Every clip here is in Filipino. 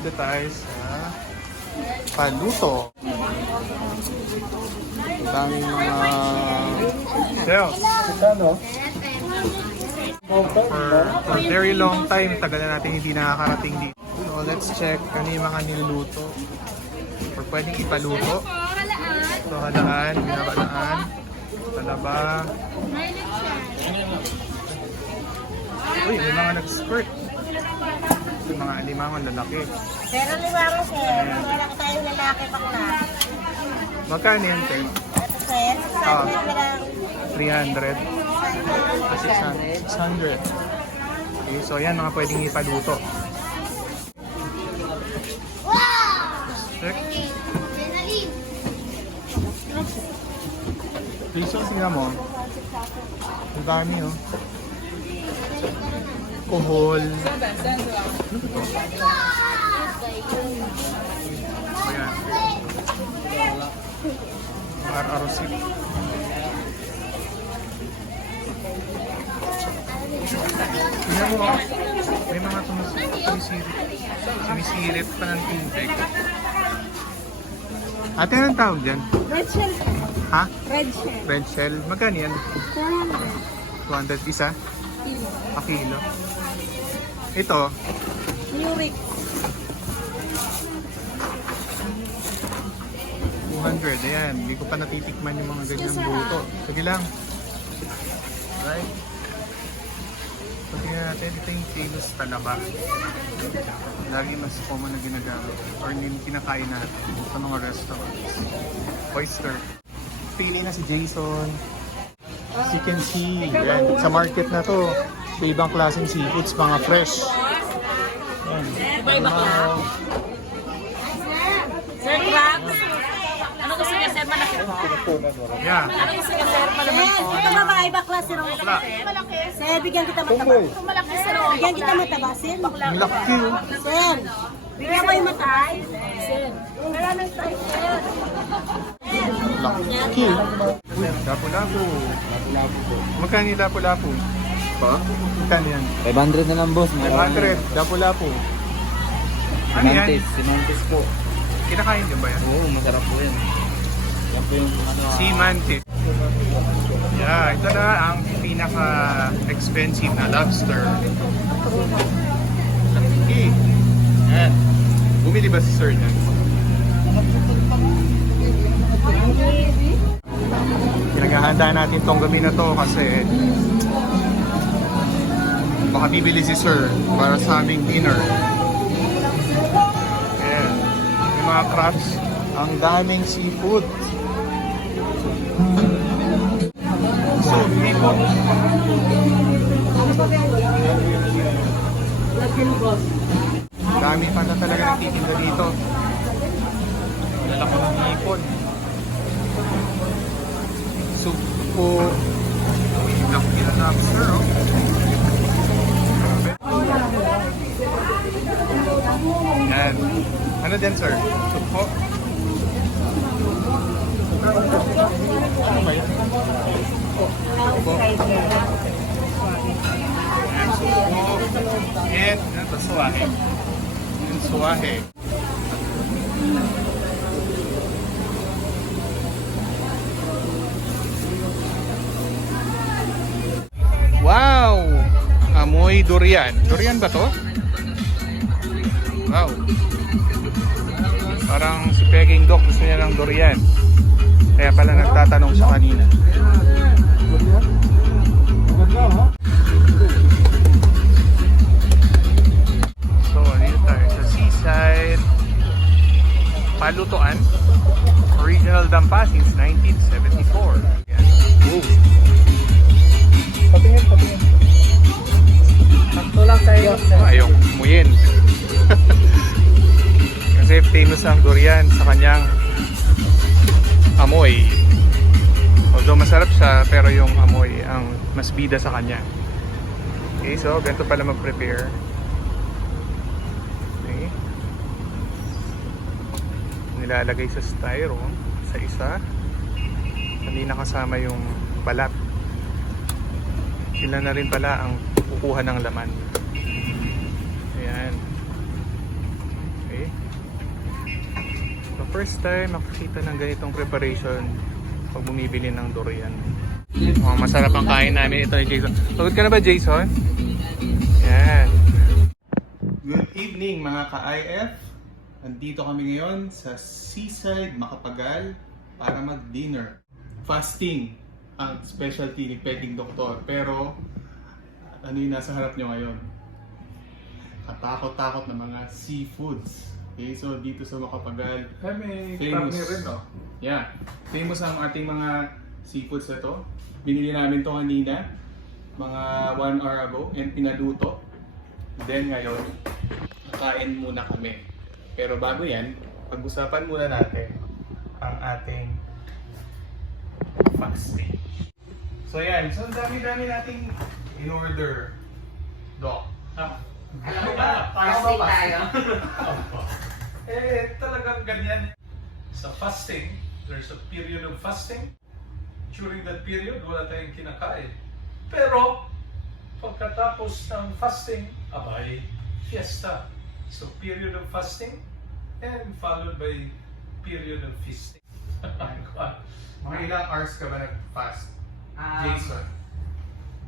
dito tayo sa paluto. Daming mga shells. For very long time, tagal na natin hindi nakakarating dito. So let's check ano yung mga niluluto. Or pwedeng ipaluto. So halaan, binabalaan, talaba. Uy, may mga nag-squirt. May mga alimangan lalaki. Pero limangan sir, wala ko tayong lalaki bakla. Magkano yan, Ted? Ito sir, sa lang 300. 600. Okay, so yan mga pwedeng ipaluto. Check. Pesos nga mo. Ang dami oh. Kohol. Ano ba ito? Ayan. Ar-arosit. Tingnan mo oh. May mga sumisirit pa ng tubig. Ate, anong tawag dyan? red shell. Ha? Red shell. Red shell. Magkano yan? 400. 200 isa? Kilo. A kilo. Ito? Uric. 200. Ayan. Hindi ko pa natitikman yung mga ganyang buto. Sige lang. Right? So, tingnan natin. Ito yung famous talaba. Lagi mas common na ginagamit. Or kinakain natin sa mga restaurants. Oyster. Pili na si Jason. As you can see, yan, sa market na to, sa ibang klaseng seafoods, mga fresh. Yan. Iba-iba ka. Sir, crabs. Ano gusto niya, sir? Malaki po. Yeah. Ano gusto niya, sir? Malaki po. Ito babae bakla, sir. Malaki. Sir, bigyan kita mataba. Ito malaki, sir. Bigyan kita mataba, sir. Ang laki oh. Sir, bigyan mo yung matay. Sir, maraming size, sir. Laki. Uy, lapu-lapu. Magkano yung lapu-lapu? Pa? Magkano yan? 500 na lang boss. 500. Lapu-lapu. Ano yan? Simantis po. Kinakain din ba yan? Oo, masarap po yan. Yan po yung ano. Sea mantis. Yeah, ito na ang pinaka-expensive na lobster. Laki. Yan. Bumili ba si Sir yan? Pinaghahanda natin tong gabi na to kasi baka bibili si Sir para sa aming dinner. Ayan. Yung mga crabs. Ang daming seafood. So, hipon. Dami pa na talaga nagtitinda dito. Lalaki ng hipon. Supo. Laki na lobster, oh. Yan. Ano din, sir? Supo. Ano ba yan? Supo. Yan, supo. And, ano ito? Suwahe. Yung suwahe. Wow! Amoy durian. Durian ba to? Wow. Parang si Peking Doc gusto niya ng durian. Kaya pala nagtatanong siya kanina. So, dito tayo sa Seaside. Palutoan. Original Dampa since 1974. Yan. Wow. Patingin, patingin. Sakto lang tayo. Ayaw kumuyin. Kasi famous ang durian sa kanyang amoy. Although masarap siya, pero yung amoy ang mas bida sa kanya. Okay, so ganito pala mag-prepare. Okay. Nilalagay sa styrofoam sa isa. Hindi nakasama yung balat. Sila na rin pala ang kukuha ng laman. Ayan. Okay. first time makakita ng ganitong preparation pag bumibili ng durian. Oh, masarap ang kain namin ito ni Jason. Pagod ka na ba, Jason? Yan. Good evening mga ka-IF. Nandito kami ngayon sa Seaside, Macapagal para mag-dinner. Fasting ang specialty ni Peking Doktor. Pero ano yung nasa harap nyo ngayon? Katakot-takot na mga seafoods. Okay, so dito sa Macapagal, May famous partner rin, no? Yeah, famous ang ating mga seafoods na to. Binili namin to kanina, mga 1 hour ago, and pinaluto. Then ngayon, kain muna kami. Pero bago yan, pag-usapan muna natin ang ating fasting. So yan, so ang dami-dami nating in-order. Doc. Alam mo ba, fasting tayo. Talagang ganyan. Sa fasting, there's a period of fasting. During that period, wala tayong kinakain. Pero, pagkatapos ng fasting, abay, fiesta. So, period of fasting and followed by period of feasting. Mga ilang hours ka ba nag-fast? Jason.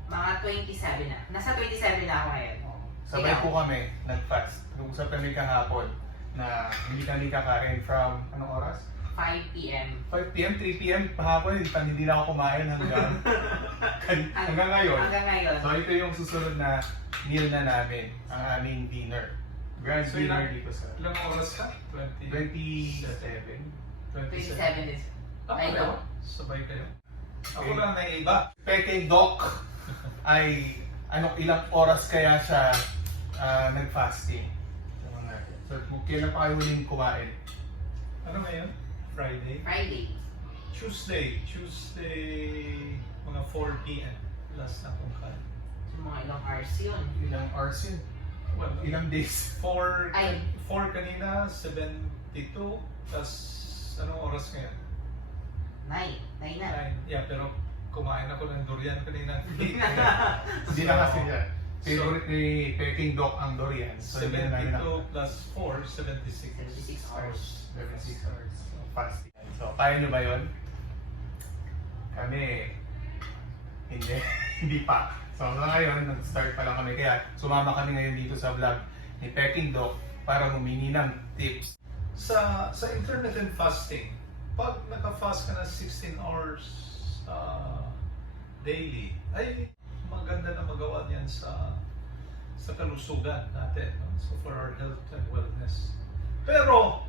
Mga 27 na. Nasa 27 na ako ngayon. Sabay Ikaw? po kami nag-fast. Nag-usap kami kahapon na hindi kami kakain from anong oras? 5 p.m. 5 p.m., 3 p.m. Pahapon, hindi na ako kumain hanggang ngayon. Hanggang ngayon. So ito yung susunod na meal na namin, ang aming dinner. Grand So, dinner dito sa Ilang oras ka? 27. 27 is. Ay, Ikaw? sabay kayo. Ako Okay. lang naiiba. Peking Doc ay ilang oras kaya siya nag-fasting. So kailan pa kayo huling kumain? Ano ngayon? Friday? Friday. Tuesday, mga 4 p.m. Last na kong kain. So, mga ilang hours yun. Ilang hours yun? Well, Ilang days? 4 Ay. kanina, 72, tas anong oras ngayon? 9 na. 9. Yeah, pero kumain ako ng durian kanina. Hindi na kasi yan. Favorite ni Peking Doc ang durian. So, yun na 72 plus 4, 76. 76 hours. 76 hours fasting. So, kaya nyo ba yun? Kami, hindi. Hindi pa. So, ngayon, nag-start pa lang kami. Kaya, sumama kami ngayon dito sa vlog ni Peking Doc para humingi ng tips. Sa intermittent fasting, pag naka-fast ka na 16 hours daily, ay maganda na magawa niyan sa kalusugan natin. No? So for our health and wellness. Pero,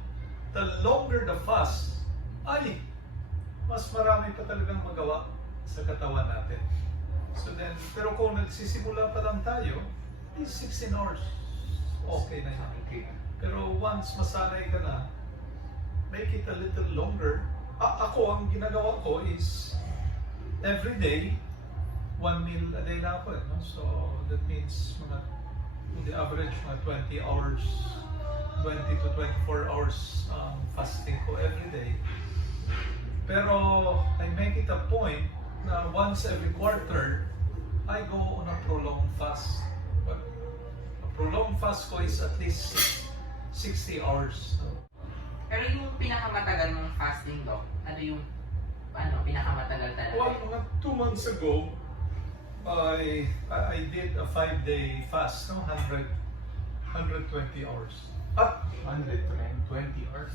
the longer the fast, ay mas marami pa talagang magawa sa katawan natin. So then, pero kung nagsisimula pa lang tayo, is 16 hours. Okay na yan. Okay. Pero once masanay ka na, make it a little longer. Ako, ang ginagawa ko is every day, 1 meal a day na ako. No? So that means on the average, mga 20 hours, 20 to 24 hours fasting ko every day. Pero I make it a point na once every quarter, I go on a prolonged fast. But a prolonged fast ko is at least 60 hours. So, Pero yung pinakamatagal mong fasting, Doc, ano yung pinakamatagal talaga? well, mga 2 months ago, I did a 5-day fast, no? 120 hours. At 120 hours.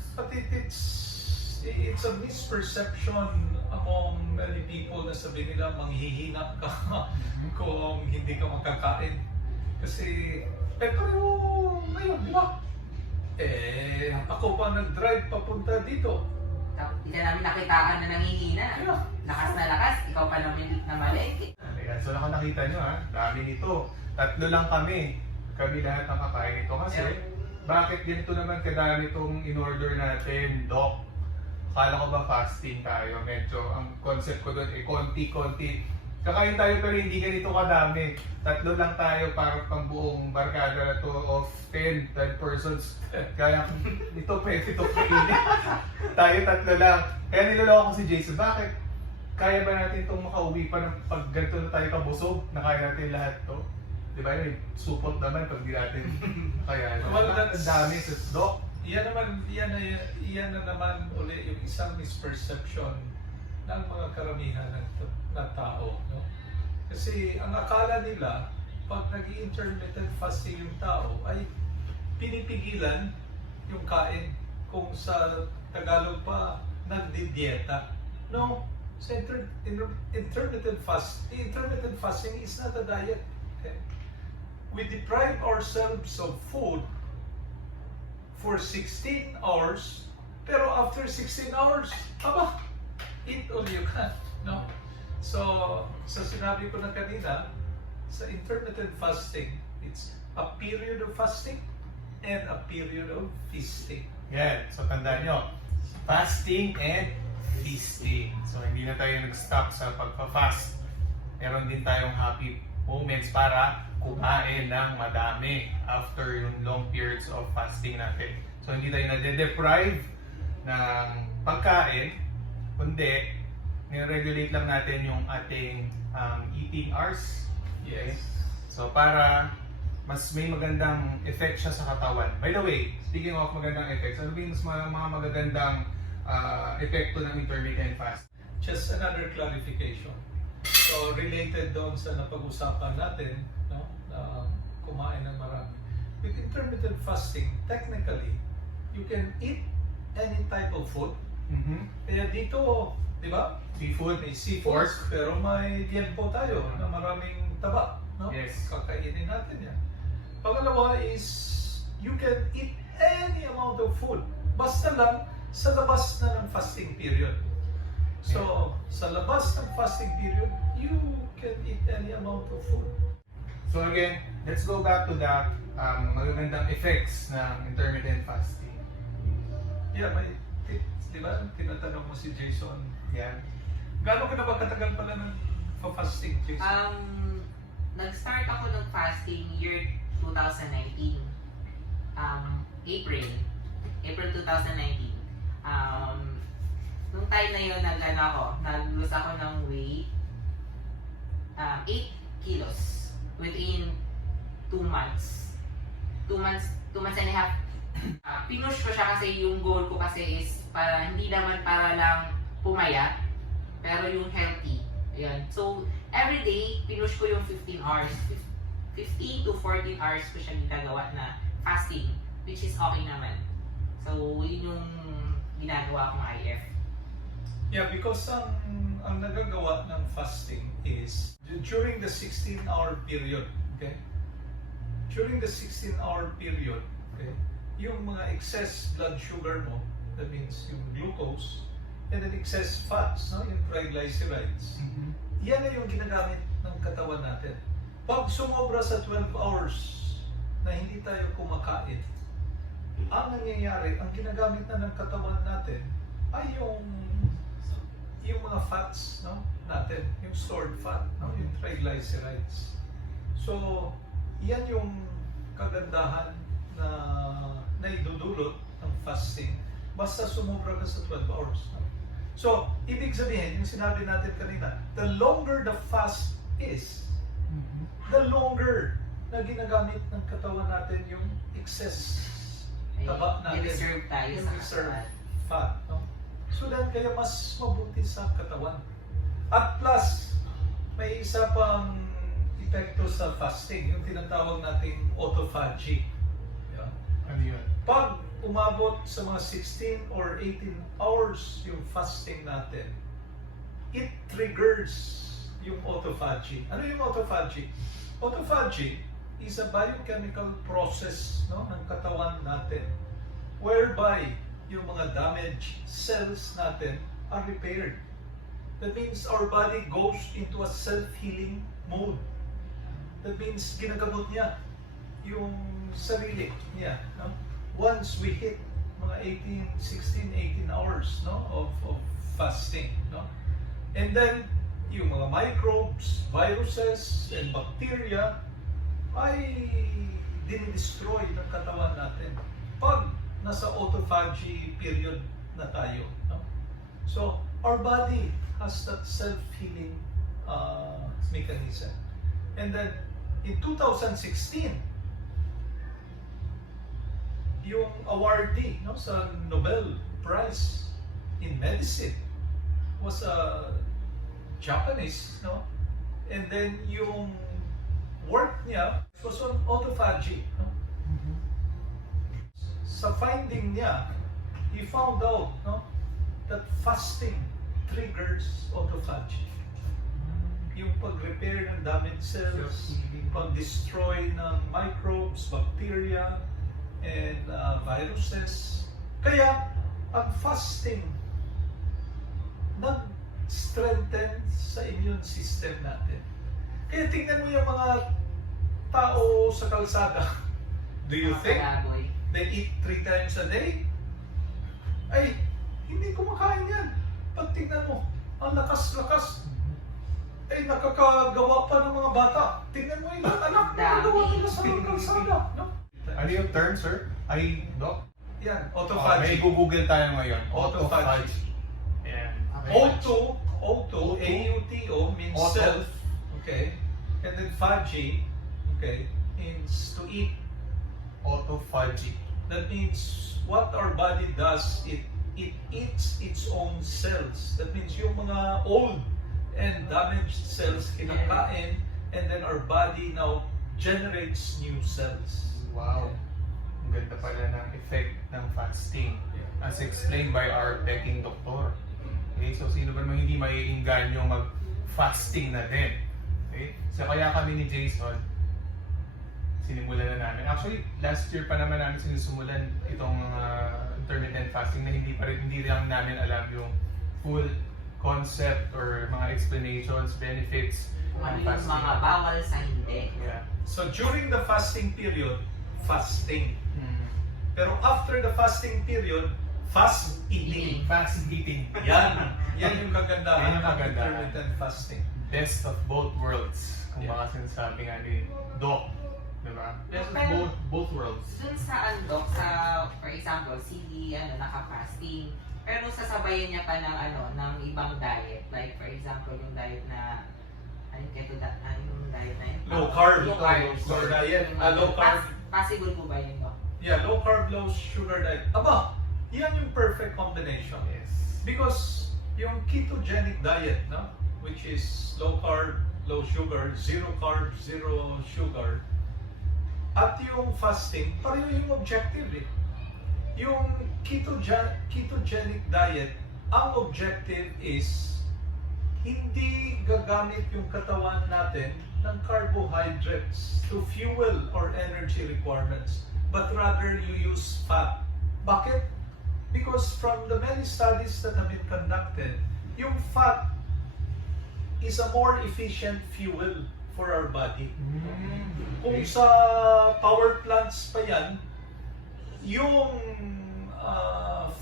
it's a misperception among many people na sabi nila manghihina ka kung hindi ka makakain. Kasi, pero ngayon, di ba? Ako pa nag-drive papunta dito. Hindi ka namin nakitaan na nangihina. Yeah. Lakas na lakas, ikaw pa naman na maliit. Ayan, so nakita nyo dami nito. 3 lang kami. Kami lahat ng kakain ito. Kasi, bakit ganito naman kadami itong in-order natin, Doc? Akala ko ba fasting tayo? Medyo, ang concept ko doon, konti-konti. Kakain tayo pero hindi ganito kadami. 3 lang tayo para pang buong barkada na to of 10 persons. Kaya ito pwede ito kainin. Tayo 3 lang. Kaya niloloko ko si Jason. Bakit? Kaya ba natin itong makauwi pa ng pag ganito na tayo kabusog? Na kaya natin lahat to? Di ba? May support naman pag di natin kaya. Well, Ang dami sa Doc. Yan na naman uli yung isang misperception ng mga karamihan ng tao. No? Kasi ang akala nila, pag nag-intermittent fasting yung tao, ay pinipigilan yung kain. Kung sa Tagalog pa, nagdidieta. No, sa intermittent fasting is not a diet. Okay? We deprive ourselves of food for 16 hours, pero after 16 hours, eat all you can. No? So, sa sinabi ko na kanina, sa intermittent fasting, it's a period of fasting and a period of feasting. Yan. So, tandaan nyo. Fasting and feasting. So, hindi na tayo nag-stop sa pagpa-fast. Meron din tayong happy moments para kumain ng madami after yung long periods of fasting natin. So, hindi tayo nade-deprive ng pagkain, kundi nire-regulate lang natin yung ating eating hours. Yes. So, para mas may magandang effect siya sa katawan. By the way, speaking of magandang effects, ano ba yung mga magagandang epekto ng intermittent fast? Just another clarification. So, related doon sa napag-usapan natin, no, na kumain ng marami. With intermittent fasting, technically, you can eat any type of food. Kaya dito, di ba? Seafood, May seafood, pork. pero may liempo tayo na maraming taba. No? Yes. Kakainin natin yan. Pangalawa is, you can eat any amount of food. Basta lang, sa labas na ng fasting period. So, sa labas ng fasting period, you can eat any amount of food. So again, let's go back to that magagandang effects ng intermittent fasting. Yeah, may tips, di ba? Tinatanong mo si Jason. Yan. Gaano ka na ba katagal pala ng fasting, Jason? Nag-start ako ng fasting year 2019. April 2019. Nung time na yun, nag-lose ako ng weight, 8 kilos within 2 months. 2 months and a half. Pinush ko siya kasi yung goal ko kasi is para hindi naman para lang pumayat, pero yung healthy. Ayan. So, every day, pinush ko yung 15 hours. 15 to 14 hours ko siya ginagawa na fasting, which is okay naman. So, yun yung ginagawa kong IF. Yeah, because ang nagagawa ng fasting is during the 16-hour period, okay? During the 16-hour period, okay, yung mga excess blood sugar mo, that means yung glucose, and then excess fats, no, yung triglycerides, yan na yung ginagamit ng katawan natin. Pag sumobra sa 12 hours na hindi tayo kumakain, ang nangyayari, ang ginagamit na ng katawan natin ay yung mga fats, no, natin, yung stored fat, no, yung triglycerides. So, yan yung kagandahan na idudulot ng fasting basta sumobra ka sa 12 hours. No? So, ibig sabihin, yung sinabi natin kanina, the longer the fast is, the longer na ginagamit ng katawan natin yung excess taba natin. I-reserve tayo yung sa reserve fat. No? So then, kaya mas mabuti sa katawan. At plus, may isa pang epekto sa fasting, yung tinatawag nating autophagy. Yeah. Ano yun? Pag umabot sa mga 16 or 18 hours yung fasting natin, it triggers yung autophagy. Ano yung autophagy? Autophagy is a biochemical process, no, ng katawan natin whereby yung mga damaged cells natin are repaired. That means our body goes into a self-healing mode. That means ginagamot niya yung sarili niya. No? Once we hit mga 16, 18 hours, no, of fasting. No? And then, yung mga microbes, viruses, and bacteria ay dinidestroy ng katawan natin pag nasa autophagy period na tayo. No? So, our body has that self-healing mechanism. And then, in 2016, yung awardee, no? a Nobel Prize in medicine. Was a Japanese, no? And then yung work niya was on autophagy. No? Sa finding niya, he found out, no, that fasting triggers autophagy. Yung pag-repair ng damaged cells, pag-destroy ng microbes, bacteria, and viruses. Kaya, ang fasting nag-strengthen sa immune system natin. Kaya tingnan mo yung mga tao sa kalsada. Do you think Baboy. they eat 3 times a day? Ay, hindi kumakain yan. Pag tingnan mo, ang lakas-lakas. Ay, nakakagawa pa ng mga bata. Tingnan mo yung mga anak, nakagawa nila sa mga kalsada. No? Ano yung term, sir? Ay, Doc? Yan, May autophagy. Google tayo ngayon. Autophagy. Ayan. Auto, A-U-T-O means Auto. self. Okay. And then phagy, okay, means to eat. Autophagy. That means what our body does, it eats its own cells. That means yung mga old and damaged cells kinakain, and then our body now generates new cells. Wow. Ang ganda pala ng effect ng fasting as explained by our peking doctor. Okay, so sino ba naman hindi maiinganyo mag-fasting na din? Okay? So kaya kami ni Jason, sinimulan na namin. Actually, last year pa naman namin sinisimulan itong intermittent fasting na hindi lang namin alam yung full concept or mga explanations, benefits Kung ano ng yung fasting. mga bawal sa hindi. Yeah. So during the fasting period, fasting. Mm. Pero after the fasting period, fast eating. Fast eating. Yan yung kagandahan Yan yung ng kagandahan. intermittent fasting. Best of both worlds. Kung Yeah. baka sinasabi nga ni Doc. Diba? Best of Pero- both worlds. Dun sa andok, sa, for example, si naka-fasting. Pero sasabayan niya pa ng ng ibang diet. Like, for example, yung diet na, yung diet na yun? Low carb. Low carb. Low diet. Yung Low carb. Possible po ba yun, Doc? Yeah, low carb, low sugar diet. Aba, yan yung perfect combination. Yes. Because yung ketogenic diet, no, which is low carb, low sugar, zero carb, zero sugar, at yung fasting, pareho yung objective eh. Yung ketogenic diet, ang objective is hindi gagamit yung katawan natin ng carbohydrates to fuel our energy requirements, but rather you use fat. Bakit? Because from the many studies that have been conducted, yung fat is a more efficient fuel for our body. Kung sa power plants pa yan, yung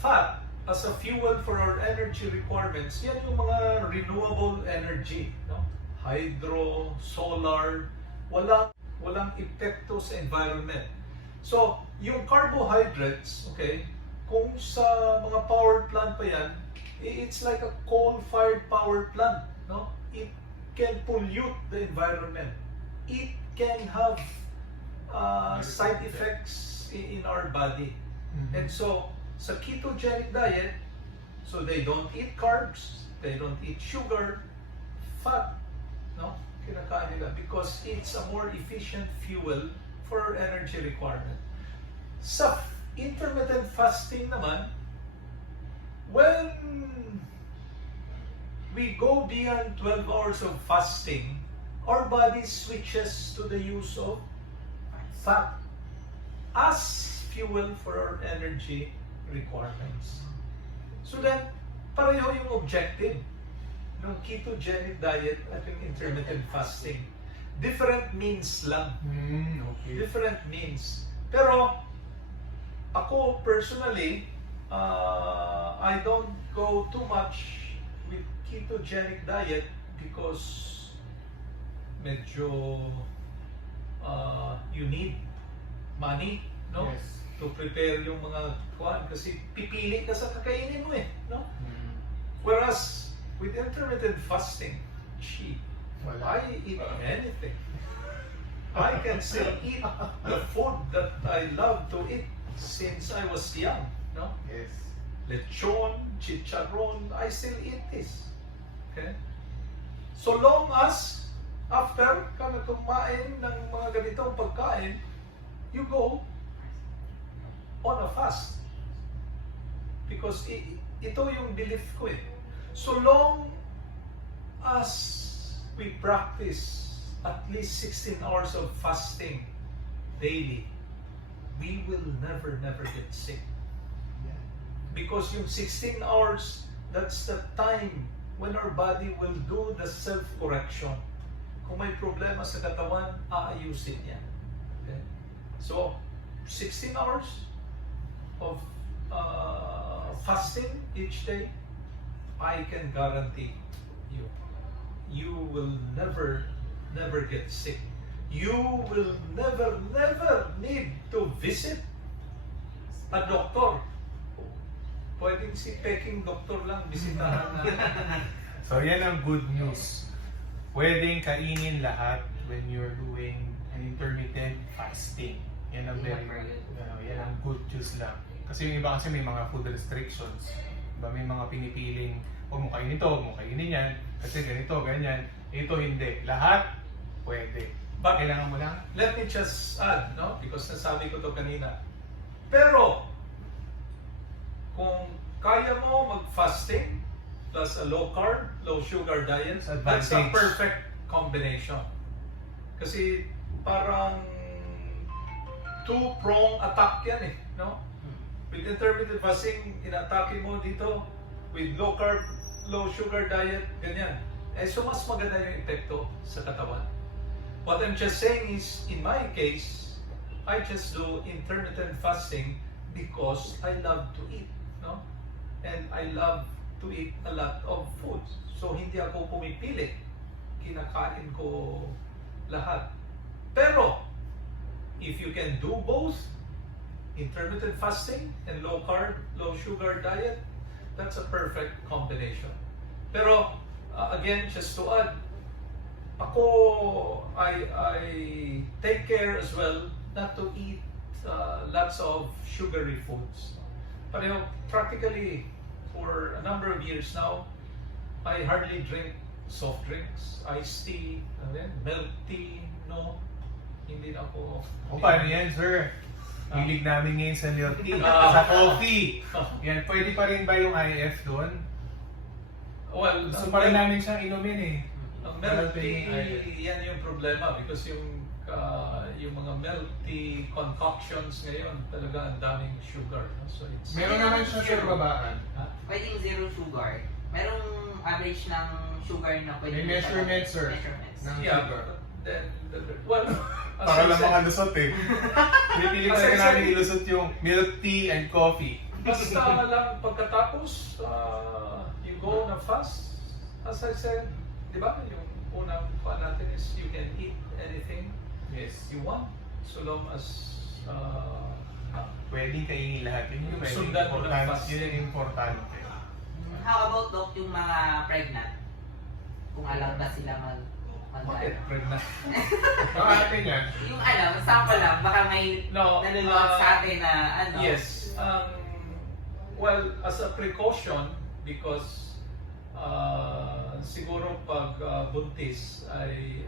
fat as a fuel for our energy requirements, yan yung mga renewable energy, no? Hydro, solar, walang epekto sa environment. So, yung carbohydrates, okay, kung sa mga power plant pa yan, it's like a coal-fired power plant, no? It can pollute the environment. It can have side effects in our body. And so, sa ketogenic diet, so they don't eat carbs, they don't eat sugar, fat, no? Kinakain nila because it's a more efficient fuel for our energy requirement. Sa intermittent fasting naman, when we go beyond 12 hours of fasting, our body switches to the use of fat as fuel for our energy requirements. So then, pareho yung objective ng ketogenic diet at yung intermittent fasting. Different means lang. Okay. Different means. Pero, ako personally, I don't go too much with ketogenic diet because medyo you need money, no? Yes. To prepare yung mga kuan kasi pipili ka sa kakainin mo eh, no? Mm. Whereas with intermittent fasting, gee, Wala. I eat anything. I can still eat the food that I love to eat since I was young, no? Yes. Lechon, chicharon, I still eat this. Okay? So long as after ka na kumain ng mga ganitong pagkain, you go on a fast. Because ito yung belief ko eh. So long as we practice at least 16 hours of fasting daily, we will never get sick. Because yung 16 hours, that's the time when our body will do the self-correction. Kung may problema sa katawan, aayusin yan. Okay? So, 16 hours of fasting each day, I can guarantee you will never get sick. You will never need to visit a doctor. Pwedeng si peking doktor lang bisitahan na. So yan ang good news. Pwedeng kainin lahat when you're doing an intermittent fasting. Yan ang yan ang good news lang. Kasi yung iba kasi may mga food restrictions. Diba? May mga pinipiling, huwag mo kainin ito, huwag mo kainin yan, kasi ganito, ganyan. Ito hindi. Lahat pwede. But Kailangan mo lang. let me just add, no? Because nasabi ko to kanina. Pero, kung kaya mo mag-fasting plus a low carb, low sugar diet, that's a Advantage. perfect combination. Kasi parang two-prong attack yan eh, no? With intermittent fasting, inatake mo dito. With low carb, low sugar diet, ganyan. So mas maganda yung epekto sa katawan. What I'm just saying is, in my case, I just do intermittent fasting because I love to eat, no? And I love to eat a lot of food. So hindi ako pumipili. Kinakain ko lahat. Pero, if you can do both, intermittent fasting and low carb, low sugar diet, that's a perfect combination. Pero, again, just to add, I take care as well not to eat lots of sugary foods. Pareho, practically for a number of years now, I hardly drink soft drinks, iced tea, milk tea, no. Hindi na ako. O paano yan, sir? Hilig namin ngayon sa milk tea, sa coffee. Yan, pwede pa rin ba yung IF doon? Well, Gusto pa rin namin siyang inumin eh. ang milk tea, yan yung problema because yung mga milk tea concoctions ngayon talaga ang daming sugar. No? So it's Meron naman siya sa babaan. Pwedeng zero sugar. Merong average ng sugar na pwede. May measurement, sir. Measurements. Ng yeah, sugar. then, well, as Para I lang said, makalusot eh. Pinipilit As I sa said- namin ilusot yung milk tea and coffee. basta lang pagkatapos, you go on a fast. As I said, di ba, yung unang pa natin is you can eat anything Yes. you want so long as Pwedeng kainin lahat. Yun yung Sundan mo ng importante. fast. Yun yung importante. How about, Doc, yung mga pregnant? Kung alam ba sila bakit pregnant. Ang atin yan. Yung sample lang, baka may No, nanonood sa atin na Yes. Well, as a precaution, because siguro pag buntis ay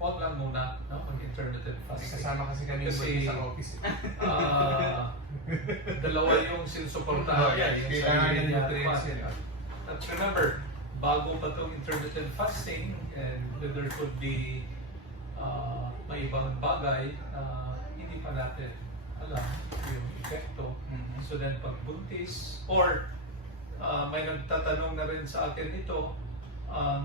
huwag lang muna mag-intermittent May fasting. kasama kasi kami Kasi- sa office. Dalawa yung sinusuportahan. Yes, Yung kailangan sarili yung niya. nutrients yun. At remember, bago pa itong intermittent fasting, and there could be may ibang bagay na hindi pa natin alam yung epekto. Mhm. So then pag buntis, or may nagtatanong na rin sa akin ito, ang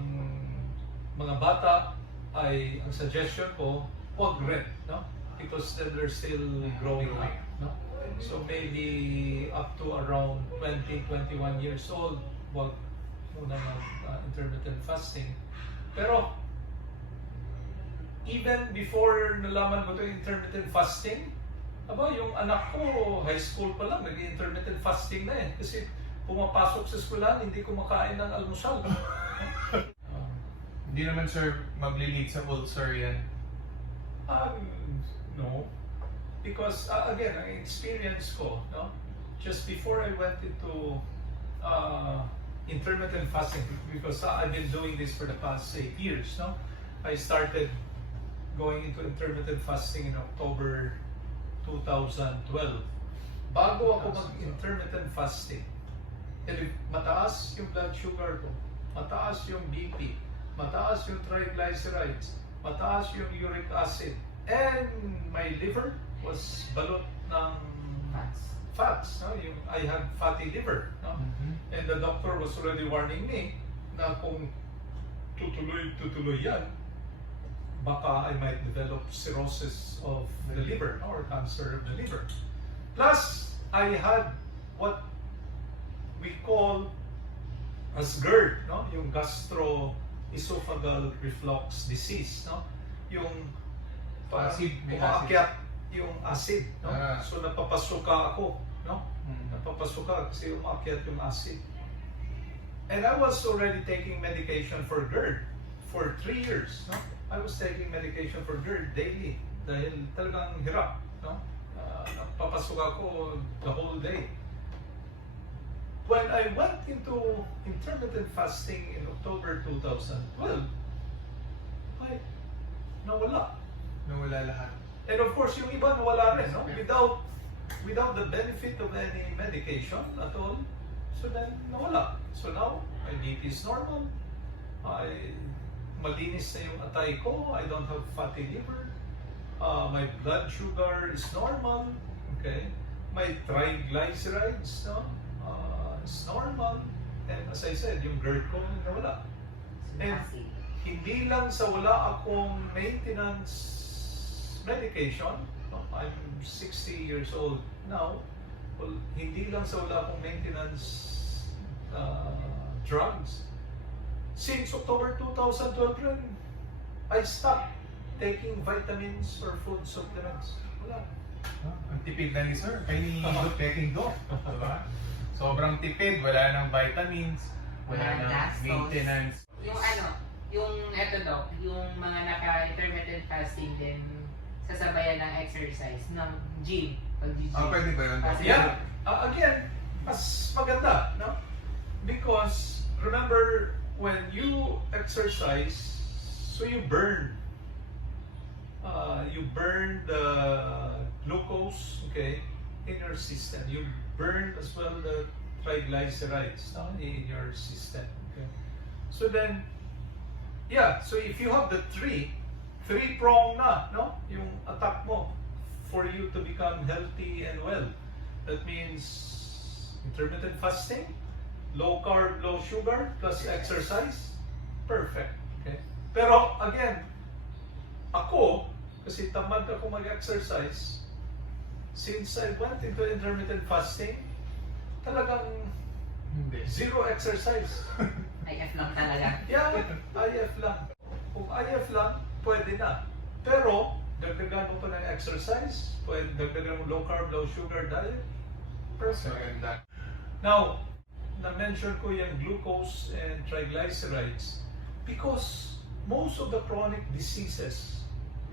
mga bata ay, ang suggestion ko, huwag rin, no? Because then they're still growing up, no? So maybe up to around 20, 21 years old, huwag muna intermittent fasting. Pero, even before nalaman mo ito yung intermittent fasting, yung anak ko, high school pa lang, nag-intermittent fasting na eh. Kasi pumapasok sa eskwelahan, hindi kumakain ng almusal. Hindi naman, sir, magli-lead sa ulcer yan. No. Because, again, ang experience ko, no? just before I went into intermittent fasting, because I've been doing this for the past 8 years, no? I started going into intermittent fasting in October 2012. Bago ako mag-intermittent fasting, mataas yung blood sugar ko, mataas yung BP, mataas yung triglycerides, mataas yung uric acid, and my liver was balot ng fats. No? I had fatty liver. No? And the doctor was already warning me na kung tutuloy yan, baka I might develop cirrhosis of the liver, no? Or cancer of the liver. Plus, I had what we call as GERD, no? Yung gastroesophageal reflux disease, no? Yung Acid, may umaakyat yung acid, no? Ah. So napapasuka ako, no? Napapasuka kasi umaakyat yung acid. And I was already taking medication for GERD for 3 years, no? I was taking medication for GERD daily dahil talagang hirap, no? Napapasuka ako the whole day. When I went into intermittent fasting in October 2012, ay, nawala. Nawala lahat. And of course, yung iba nawala rin, no? Without the benefit of any medication at all. So then, nawala. So now, my BP is normal. Malinis na yung atay ko. I don't have fatty liver. My blood sugar is normal. Okay? My triglycerides, no? Is normal. And as I said, yung GERD ko nawala. And hindi lang sa wala akong maintenance medication, no? I'm 60 years old now. Well, hindi lang sa wala akong maintenance drugs. Since October 2012 rin, I stopped taking vitamins or food supplements. Wala. Ang tipid na ni Sir. Kaya ni Peking Do. Diba? Sobrang tipid. Wala ng vitamins. Wala Wala ng lactose. maintenance. Yung eto daw, yung mga naka-intermittent fasting din, sasabayan ng exercise, ng gym. Pag-gym. Pwede ba yun? Yeah. Again, mas maganda, no? Because remember, when you exercise, so you burn the glucose, okay, in your system. You burn as well the triglycerides, no, in your system. Okay. So then, yeah. So if you have the three-prong na, no, yung attack mo for you to become healthy and well. That means intermittent fasting, low carb, low sugar, plus exercise. Perfect. Okay. Pero again, ako, kasi tamad ako mag-exercise, since I went into intermittent fasting, talagang zero exercise. IF lang talaga. Yeah, IF lang. Kung IF lang, pwede na. Pero, dagdagan mo pa ng exercise, pwede dagdagan mo low carb, low sugar diet. Perfect. Maganda. Now, na-mention ko yung glucose and triglycerides because most of the chronic diseases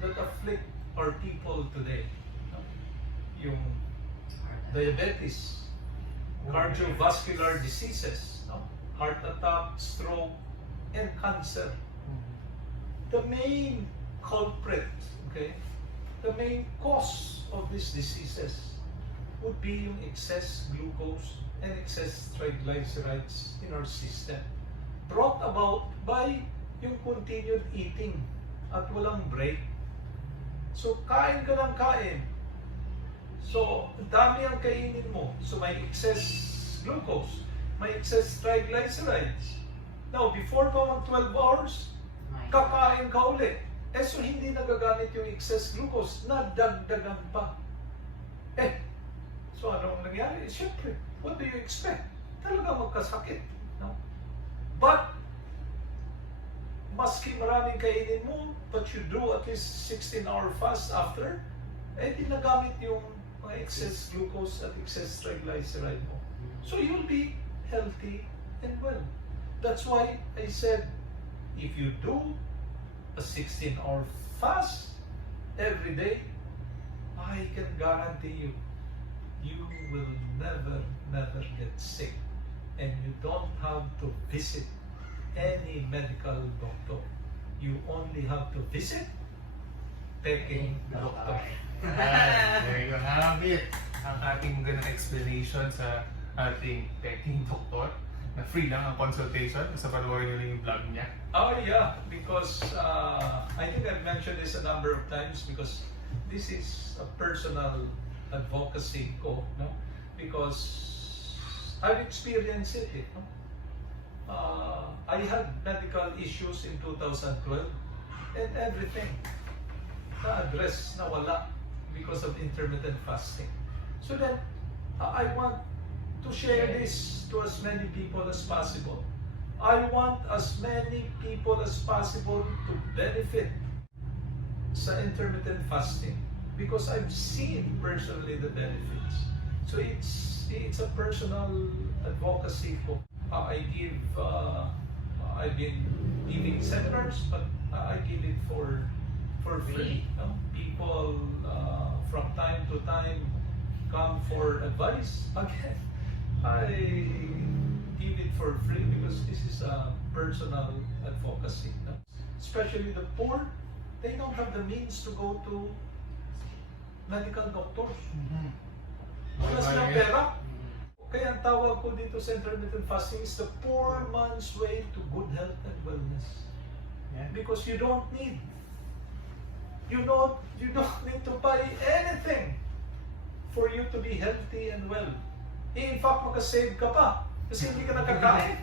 that afflict our people today, no? Yung diabetes, cardiovascular diseases, no? Heart attack, stroke, and cancer. The main culprit, okay, the main cause of these diseases would be yung excess glucose and excess triglycerides in our system, brought about by yung continued eating at walang break. So, kain ka ng kain. So, dami ang kainin mo. So, may excess glucose, may excess triglycerides. Now, before pa mag 12 hours, kakain ka ulit. So hindi nagagamit yung excess glucose, nadagdagan pa. So anong nangyari? Siyempre, what do you expect? Talaga magkasakit. No? But, maski maraming kainin mo, but you do at least 16-hour fast after, di nagamit yung mga excess glucose at excess triglyceride mo. So you'll be healthy and well. That's why I said, if you do a 16-hour fast every day, I can guarantee you, you will never get sick. And you don't have to visit any medical doctor. You only have to visit Peking doctor. Ayan, there you have it. Ang ating magandang explanation sa ating Peking doktor na free lang ang consultation. Basta panoorin nyo lang yung vlog niya. Oh yeah, because I think I've mentioned this a number of times because this is a personal advocacy ko, no? Because I've experienced it, no? I had medical issues in 2012 and everything na-address, nawala because of intermittent fasting. So then, I want to share this to as many people as possible. I want as many people as possible to benefit sa intermittent fasting because I've seen personally the benefits. So it's a personal advocacy ko. I've been giving seminars, but I give it for free. No? People from time to time come for advice. Again, I give it for free because this is a personal advocacy. No? Especially the poor, they don't have the means to go to medical doctors. Wala silang pera. Kaya ang tawag ko dito sa intermittent fasting is the poor man's way to good health and wellness. Yeah. Because you don't need to buy anything for you to be healthy and well. In fact, makasave ka pa kasi hindi ka nakakain.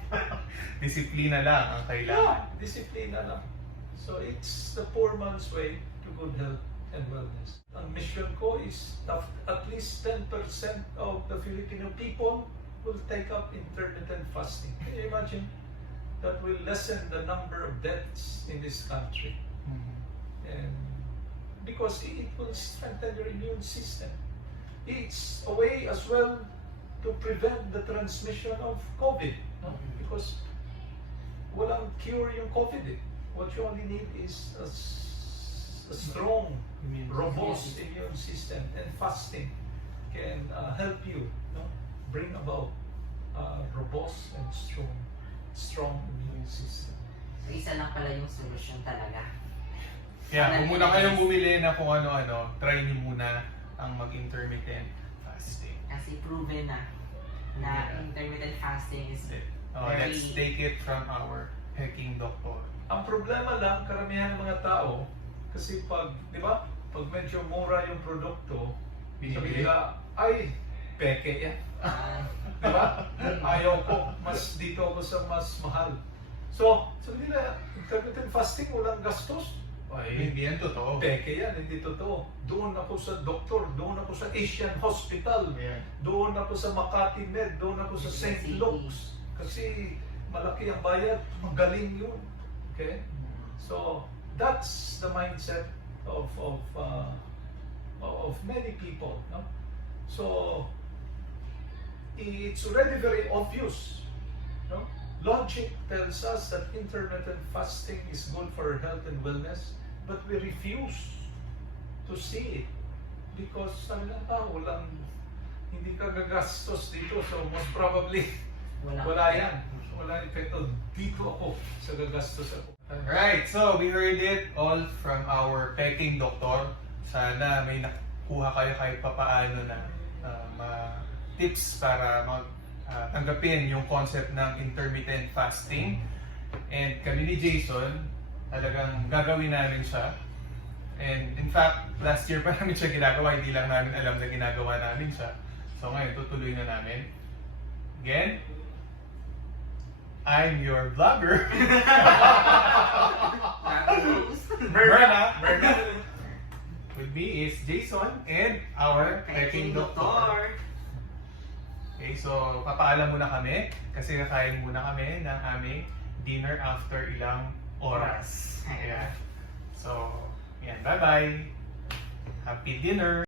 Disiplina lang ang kailangan. Yeah, disiplina lang. So it's the poor man's way to good health and wellness. Ang mission ko is at least 10% of the Filipino people will take up intermittent fasting. Can you imagine? That will lessen the number of deaths in this country. And because it will strengthen your immune system. It's a way as well to prevent the transmission of COVID. No? Because walang cure yung COVID. What you only need is a strong, robust immune system, and fasting can help you, no? Bring about robust and strong immune system. So, isa lang pala yung solusyon talaga. Kaya kung muna kayong bumili na kung ano-ano, try niyo muna ang mag-intermittent fasting. Kasi proven na intermittent fasting is Let's take it from our Peking doctor. Ang problema lang, karamihan ng mga tao, kasi pag medyo mura yung produkto, sabi nila, ay, peke yan. Diba? Ayaw ko, dito ako sa mas mahal. So, sabi nila, intermittent fasting, walang gastos. Ay, Hindi yan totoo. peke yan, hindi totoo. Doon ako sa doktor, doon ako sa Asian Hospital, Yeah. doon ako sa Makati Med, doon ako sa St. Luke's. Kasi malaki ang bayad, magaling yun. Okay? So, that's the mindset of many people. No? So, it's already very obvious. No? Logic tells us that intermittent fasting is good for health and wellness, but we refuse to see it because sabi lang, hindi ka gagastos dito, so most probably wala yan. Wala epekto dito ako sa gagastos ako. Alright, so we heard it all from our Peking doctor. Sana may nakuha kayo kahit papaano na tips para tanggapin yung concept ng intermittent fasting. And kami ni Jason, talagang gagawin namin siya. And in fact, last year pa namin siya ginagawa, hindi lang namin alam na ginagawa namin siya. So ngayon, tutuloy na namin. Again, I'm your vlogger. Berna. With me is Jason and our Peking doctor. Okay, so papaalam muna kami kasi kakain muna kami ng aming dinner after ilang oras. Ayan. So, yan, bye-bye. Happy dinner!